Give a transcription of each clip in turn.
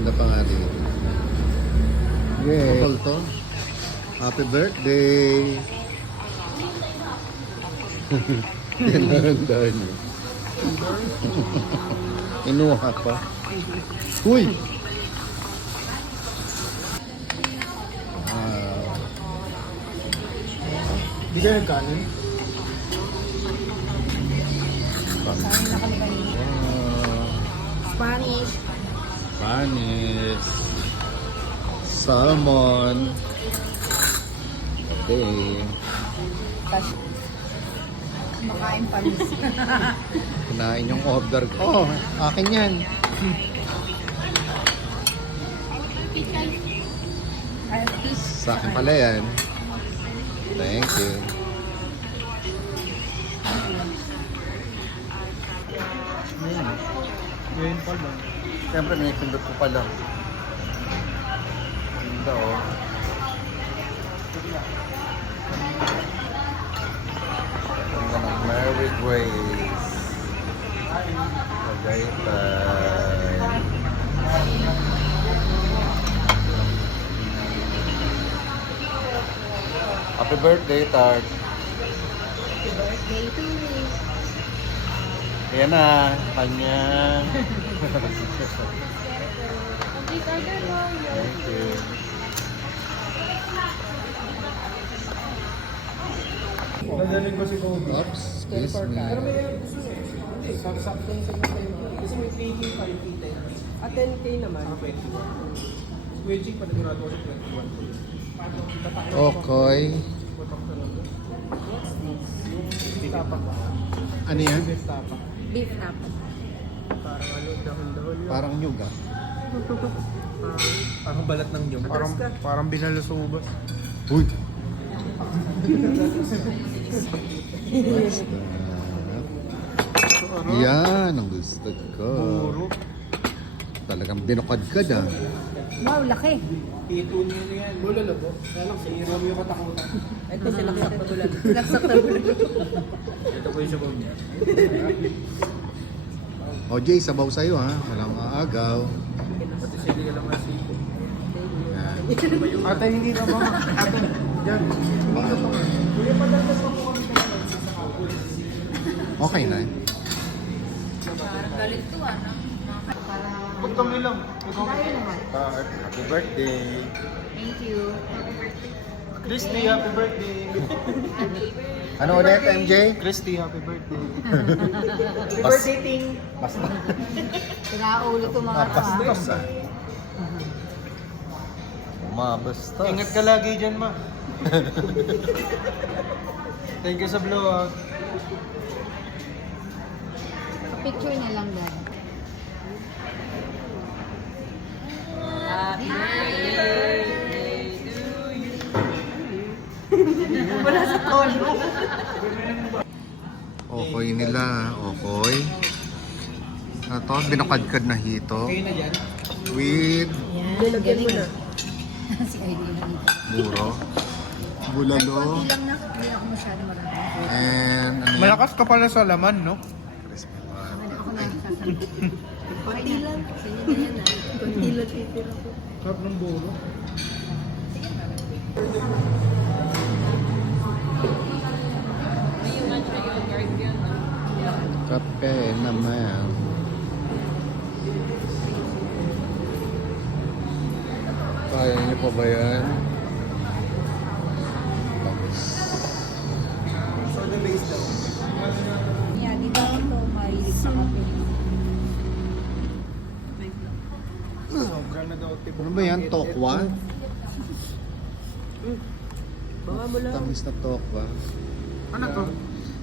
Maganda pa nga dito. Yay! To. Happy birthday! Ganda niyo. Inuha pa. Uy! Di ka nagkanin? Kain na kami kanina. Spanish. Panis. Salmon. Okay. Tapos, kumakain panis. Kinain yung order ko. Akin yan. Sa akin pala yan. Thank you. Ngayon pa lang. Siyempre, naipindot ko pala. Ganda oh. Ganda ng Mary Grace. Tagaytay. Happy birthday, Tart. Happy birthday to me. Ayan na, kanya. Complete order mo. Thank you. Dadalhin ko si Kobe. Oops, excuse me. Pero may sakto sa kasi may 3K, 5K, 10K. At 10K naman. Sa 21. Wedging pa nagurado ko sa 21. Okay. Tapak. Ano yan? Tapak. Beef tap. Parang ano, dahon-dahon yun. Parang nyuga. Parang balat ng nyong. Parang binalo sa ubas. Uy! What's that? Yan ang gusto ko. Puro. Talagang dinukad-kad ah. Wow, laki. Ito niyo yan. Bulalo po. Kaya lang, sa iro mo yung katakutan. Ito sinaksak na bulan. Sinaksak na bulan. Ito po yung sabaw niya. O Jay, sabaw sa'yo ha. Walang aagaw. Pati sili ka lang na siko. Yan. Ate, hindi na ba? Ate, yan. Kuya, padalas pa po kami sa kapul. Okay na eh. Parang galit to ah. Ba't kami lang? Dahil naman. Happy birthday. Thank you. Christy, happy birthday. Ano ulit, MJ? Christy, happy birthday. Bas- Ting. Basta. Pinaulo to mga to ah. Basta. Umabasta. Ingat ka lagi dyan, ma. Thank you sa vlog. Picture na lang dad. Happy birthday to you. Wala sa tono. Okay nila, okay. Ito, binukadkad na hito. Kayo na dyan? With Yan, galing na. Si Aileen na dito. muro. Bulalo. Konti lang na. Hindi ako masyado marami. And ano yan? Malakas ka pala sa laman, no? Crispy pa. Ako na sasagot. Konti lang. Sige na yan ah. Konti lang titira ko. Sarap ng buro. Kape naman. Kaya niyo pa ba yan? So, the base daw. Yeah, di ba ito mahilig sa kape? Sobra na daw. Ano ba yan? Tokwa? Baka mo lang. Tamis na tokwa. Ano to?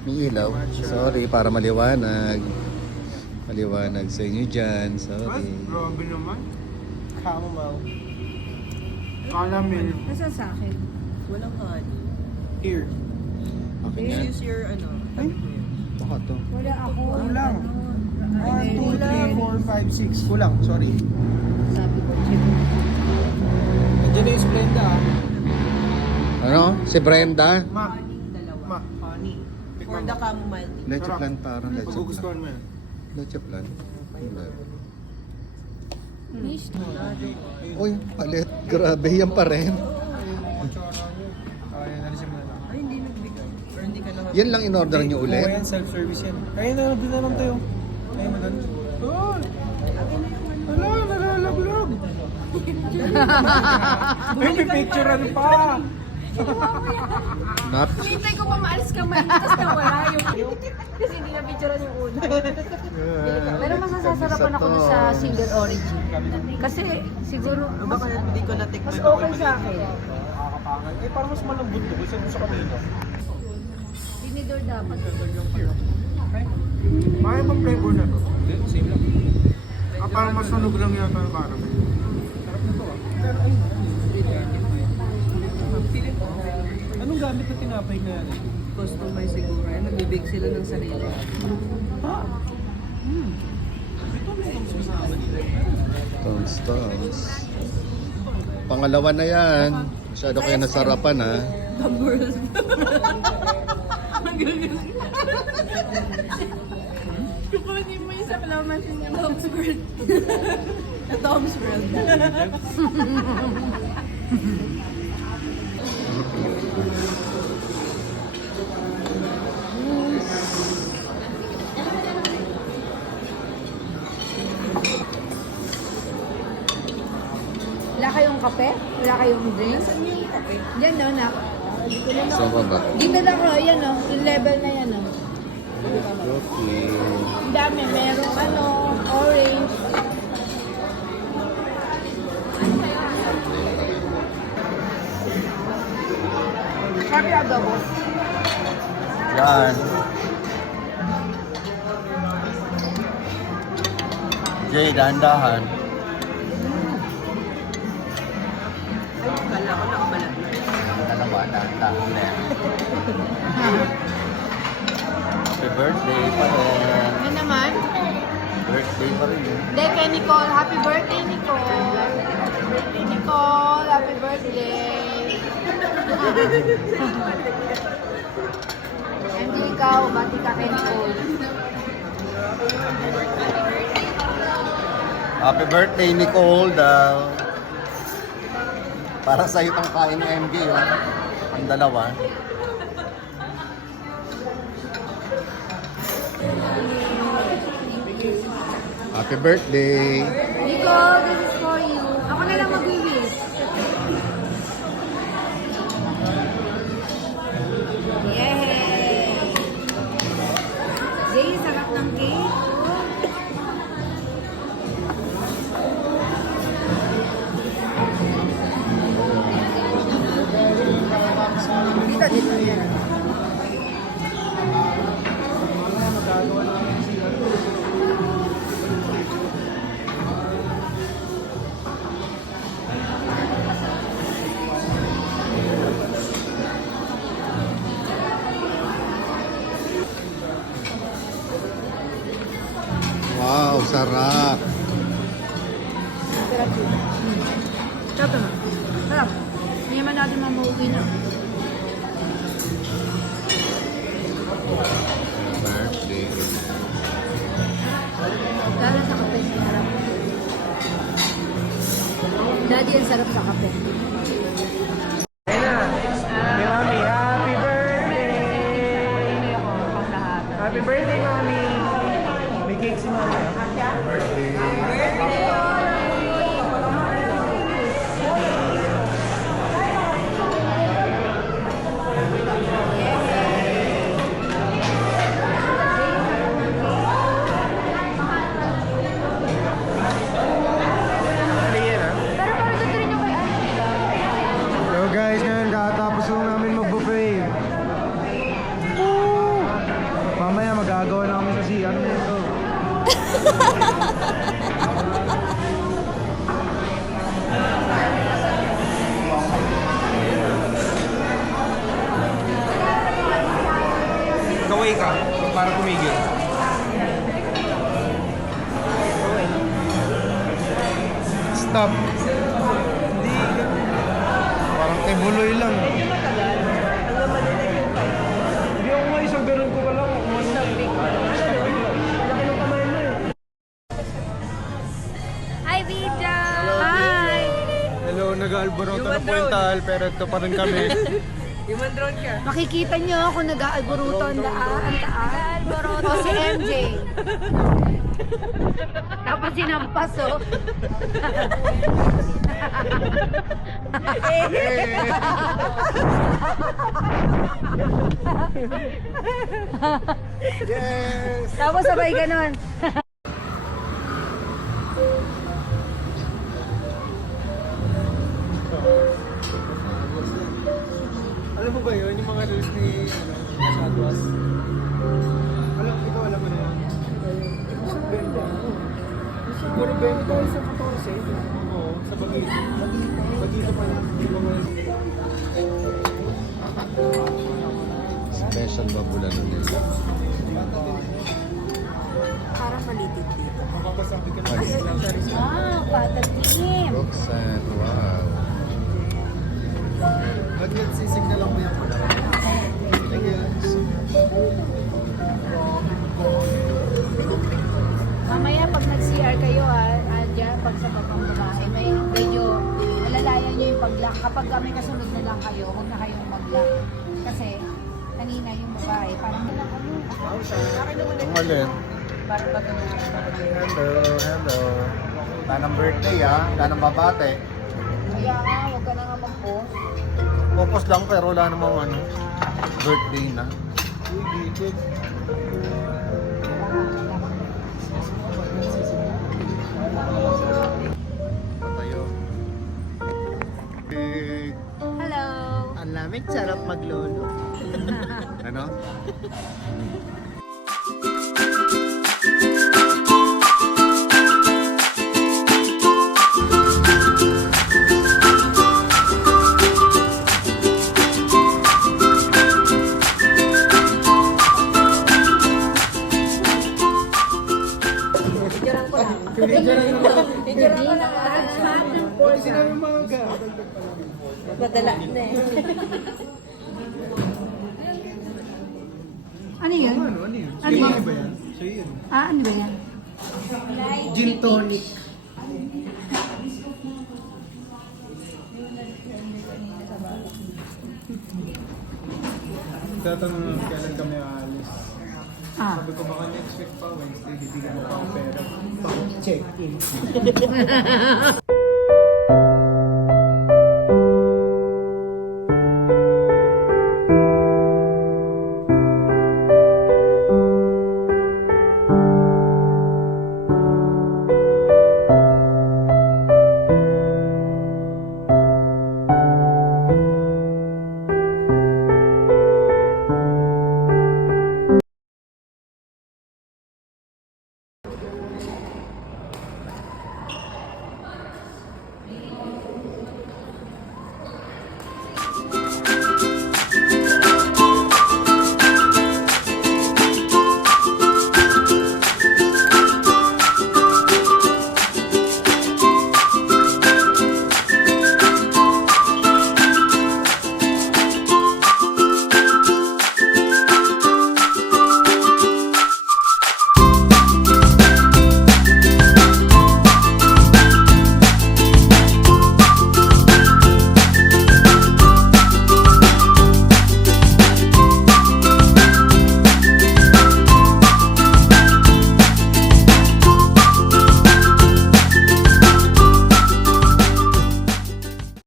May ilaw. Sorry, para maliwanag. Maliwanag sa inyo dyan. Ay, Sorry. grabe naman. Chamomile. Caramel. Nasa sa akin? Walang honey. Here. Okay na. Use your ano. Ay, Baka to. Wala ako. Kulang. Ano, 1, 2, 3, 4, 5, 6. Kulang, sorry. sabi ko, check. Nandiyan na yung Splenda, ah. Ano? Si Brenda? Ma, Honey, dalawa. Ma. Honey. For Tikman the mo. chamomile tea. Leche plan parang leche plan. Magugustuhan mo yan. Leche plan. Hindi. Niche. Uy, palit. Grabe, yan pa rin. Ay, hindi nagbigay. Or hindi ka Yan lang in-order nyo ulit? Oo, yan, self-service yan. Ayun na, doon na lang tayo. Ayun na lang. Doon! Hala, nalalaglag! Ay, may picturean pa! Nap. Hintay ko pa maalis ka man, tapos nawala yung kasi hindi na picturean yung una. Pero mas nasasarapan ako dun sa single origin. Kasi siguro Baka hindi ko na-tikman. mas okay sa akin. Nakakapangan. Eh, parang mas malambot to. Isa doon sa kanila. Tinidor dapat. Bakit bang flavor na to? Same lang. Parang mas sunog lang yata yung caramel. Sarap na to ah. Pero ay, feeling ko. Anong gamit na tinapay na yan? Customize siguro. Ay, nagbibig sila ng sarili. Tones. Pangalawa na yan. Masyado kayo nasarapan ha. Numbers. Kukunin mo yung sa kalamansin ng Tom's World. Tom's World. Wala kayong kape? Wala kayong drink? Yan no, nak. Saan ka ba? Dito lang ko, yan o. Yung level na yan o. Okay. Ang dami. Merong orange. Sabi adobo. Yan. Jay, dahan-dahan. Kala ko nakabalat na. Dalawa, dahan-dahan na yan. Happy birthday pa rin. Ano naman? Birthday pa rin yun. Hindi, kay Nicole. Happy birthday, Nicole. Birthday, Nicole. Happy birthday. Hindi ikaw, bati ka kay Nicole. Happy birthday, Nicole, daw. Para sa'yo pang kain ng MJ, oh. Ang dalawa. Happy birthday. Nicole, this is for you. Ako na lang mag-wish. Yay! Yay, sarap ng cake. Dito, yan. Wow, sarap. Sarap yun. Sarap naman. Sarap. Hindi naman natin mamauwi na. Birthday. Lalo sa kape, sarap. Daddy, ang sarap sa kape. Hey, Mami, happy birthday! Happy birthday, Mami! May cake si Mami. Hello guys, ngayon kakatapos lang namin mag-buffet. Woo! Mamaya magagawa na kami sa CR na ito. Kaway ka, para kumigil. Stop. Hindi. Parang ebuloy lang. Hindi ako nga isang ganun ko ka lang. Hi, Vija! nag-aalboroto na po yung Taal, pero ito pa rin kami. Human drone ka. Makikita nyo kung nag-aalboruto ang daan, ang taal. O si MJ. Tapos sinampas, oh. Yes! Tapos sabay ganon. Alam mo ba yun? Yung mga rules ni Sadwas? Ikaw alam mo na yun? Siguro 20 sa 14. Oo, sa Bagito. Bagito pa lang. Yung mga Special babulan nila. Parang malitid dito. makapasabi ka na. Ah, patatim. Buksan, wow. Mag-signal lang mo yan po. Mamaya pag nag-CR kayo dyan, pag sa babang babae, may medyo malalayan nyo yung pag-lock. Kapag may kasunod na lang kayo, huwag na kayong mag-lock. Kasi kanina yung babae, parang na lang ano. Ang alin? Parang ba Hello, hello. Tanang birthday tanang babate. Kaya nga, huwag ka na nga mag-post. Focus lang pero wala namang birthday na. Patayo. Hello! Ang lamig, sarap maglolo. Ano? Madala na eh. Ano yun? Ano yun? Ano yun? ba yan? Sa'yo yun. Ano ba yan? Gin tonic. Tatanong lang kailan kami aalis. Sabi ko baka next week pa, Wednesday, bibigyan mo pa ako pera. Check-in.